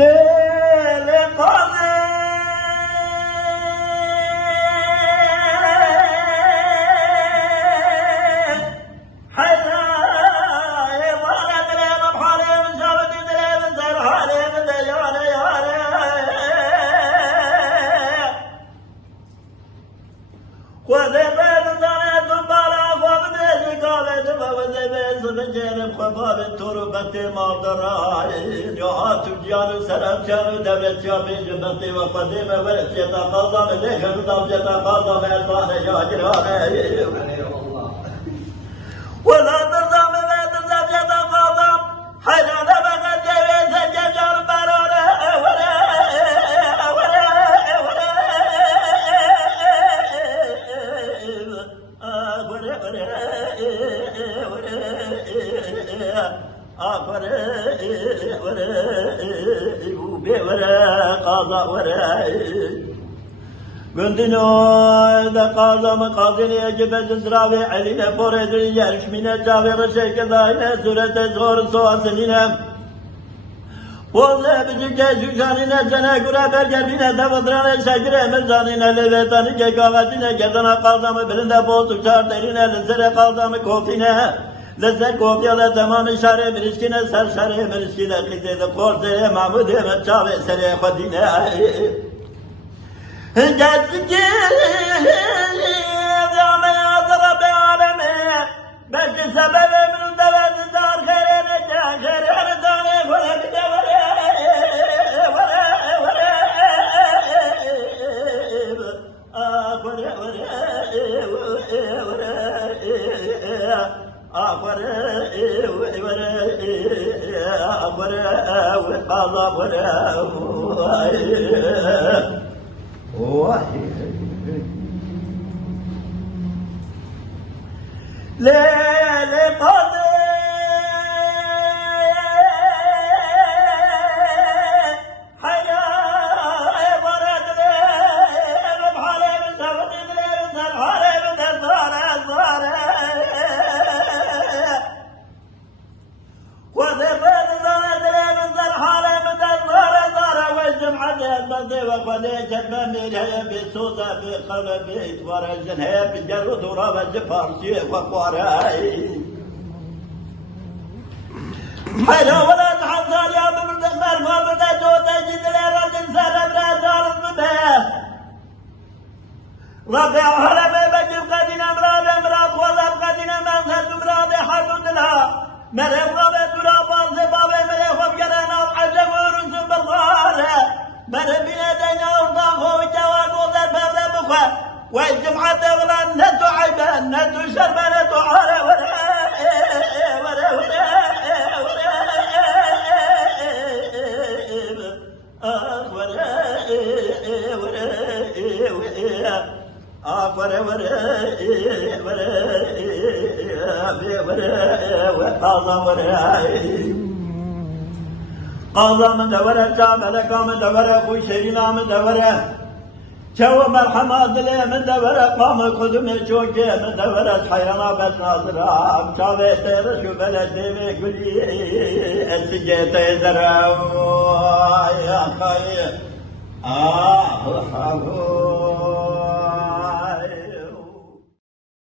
ليل قاضي حياي ورد ليل بحالي من جابت دليل من زير حالي من ديالي يالي وذي بيت زاني دنبالا وبديجي قالي دبا وذي بيت بجيرم خباب التربة مالدراي يوهات جيانو سرم شانو دولت شابي جبتي وقديمة ورسيتا قاضم ديشن زوجتا قاضم إرسان ياجراني ولا ترزم بيت زوجتا قاضم حيران بغل جيوين سجل جار براني قندنو إذا قاضم قاضي يجب الزراوي علينا فورد الجرش من الجاوي رشيك داينا سورة زور سوى سنينا والله بجيجي شوشانينا جنا قرى برگر بينا دفدرانا شاكرة مرزانينا لبيتاني كي قاغتنا كردنا قاضم بلنده بوز وشار دارينا لزر قاضم كوفينا لزر كوفيا لزمان شارع مرشكنا سر شارع مرشكنا قيزة قرزة محمود مچاوي سر خدينا جاتكي دام ياضر بعالمي بس سبب من دوات دار خيرنا جان خيرنا داني فرد ليل قاضي حياي ورد ليل بحالي من سفد ليل سر حالي من الزهر وذبت زند ليل سر حالي من الزهر والجمعة البدي وقدي جنب ميرها بسوسة بقلبي ورجن هي بجرد وراب فارسي وقوراي حيلا ولا تحصل يا بمرد مرفا بدا جوتا جد لرجن سرم رازال المبه ربي حرمي بجيب قدين امراض وضب قدين منزل امراض حرب دلها مريم غابة درابان زبابة مريم وبجرنا وعجم ورسم بالغارة مريم بنا دنيا ورطاقه وجوان وضر بابا بخوة والجمعة ولا نتو عيبا نتو شربا نتو عارة قاضى من دوره جاملك من دوره خوي شيرينا من دوره شو مرحمة دلي من دوره قام قدم جوجي من دوره حيانا بس ناظرة شاوي تيرش وبلد ديمي قولي السجيت يزرع يا خي